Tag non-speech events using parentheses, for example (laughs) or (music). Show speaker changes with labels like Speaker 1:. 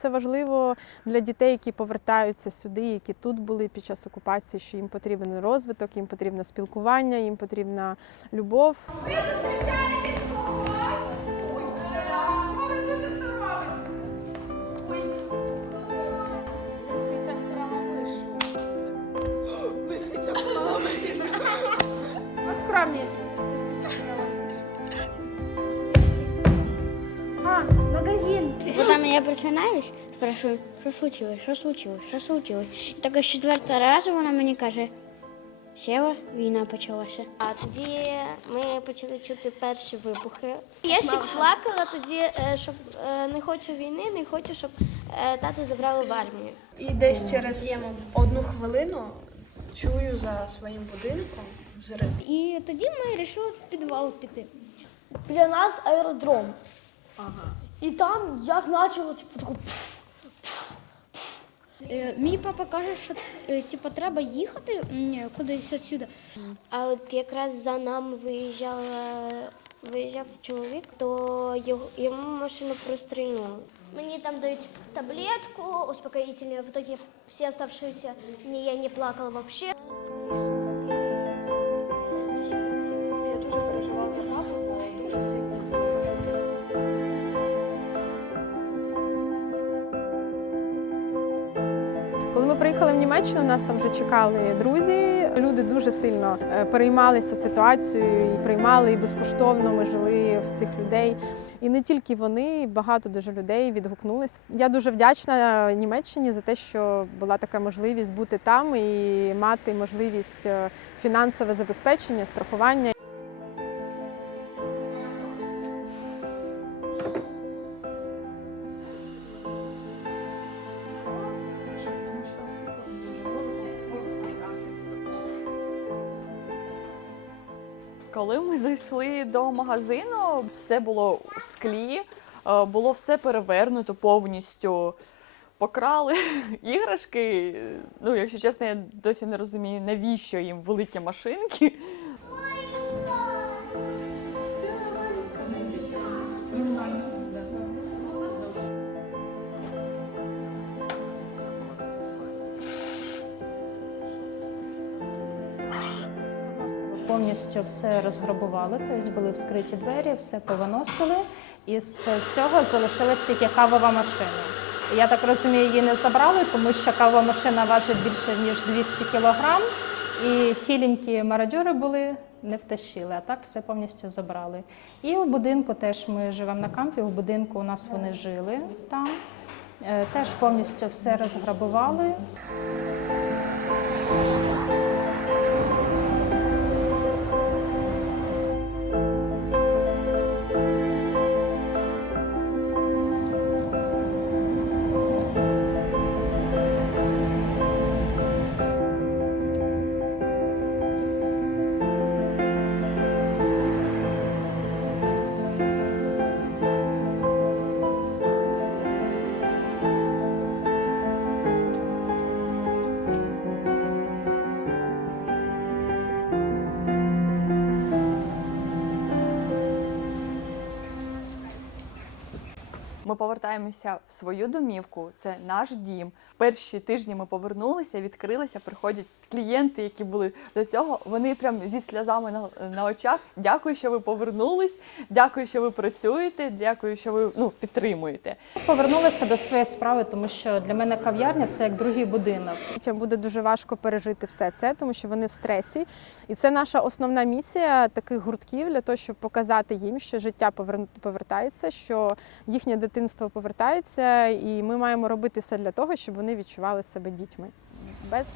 Speaker 1: Це важливо для дітей, які повертаються сюди, які тут були під час окупації, що їм потрібен розвиток, їм потрібне спілкування, їм потрібна любов.
Speaker 2: Ви зустрічаєтесь
Speaker 3: Лисиця вкрала мишу. (gasps)
Speaker 2: Лисиця вкрала
Speaker 3: мишу. Я просинаюсь, спрашиваю, що случилось, що случилось, що случилось. І тільки з четвертого разу вона мені каже, Сєва, війна почалася.
Speaker 4: А тоді ми почали чути перші вибухи. Я ще плакала тоді, е, щоб е, не хочу війни, не хочу, щоб е, тата забрали в армію.
Speaker 5: І десь через одну хвилину чую за своїм будинком взрив.
Speaker 3: І тоді ми вирішили в підвал піти.
Speaker 6: Біля нас аеродром. Ага. І там як почало, типу, таку
Speaker 3: Е, Мій папа каже, що е, типу, треба їхати м, кудись відсюди.
Speaker 4: А от якраз за нами виїжджала, виїжджав чоловік, то його, йому машину прострільнуло.
Speaker 6: Мені там дають таблетку, успокоительное. В итоге все оставшиеся дни я не плакала вообще.
Speaker 1: Коли ми приїхали в Німеччину, нас там вже чекали друзі. Люди дуже сильно е, переймалися ситуацією і приймали і безкоштовно. Ми жили в цих людей. І не тільки вони, багато дуже людей відгукнулись. Я дуже вдячна Німеччині за те, що була така можливість бути там і мати можливість е, фінансове забезпечення, страхування.
Speaker 7: Коли ми зайшли до магазину, все було у склі, е, було все перевернуто повністю. Покрали (laughs) іграшки. Ну, якщо чесно, я досі не розумію, навіщо їм великі машинки.
Speaker 8: Повністю все розграбували, тобто були вскриті двері, все повиносили. І з всього залишилась тільки кавова машина. Я так розумію, її не забрали, тому що кавова машина важить більше ніж 200 кілограм. І хіленькі мародьори були, не втащили, а так все повністю забрали. І у будинку теж ми живемо на кампі. У будинку у нас вони жили там. Е, Теж повністю все розграбували.
Speaker 7: Ми повертаємося в свою домівку, це наш дім. Перші тижні ми повернулися, відкрилися, приходять клієнти, які були до цього. Вони прям зі сльозами на, на очах. Дякую, що ви повернулись. Дякую, що ви працюєте. Дякую, що ви ну, підтримуєте.
Speaker 8: Повернулася до своєї справи, тому що для мене кав'ярня це як другий будинок.
Speaker 1: Дітям буде дуже важко пережити все це, тому що вони в стресі. І це наша основна місія таких гуртків для того, щоб показати їм, що життя повер- повертається, що їхнє дитинство повертається, і ми маємо робити все для того, щоб вони відчували себе дітьми. Без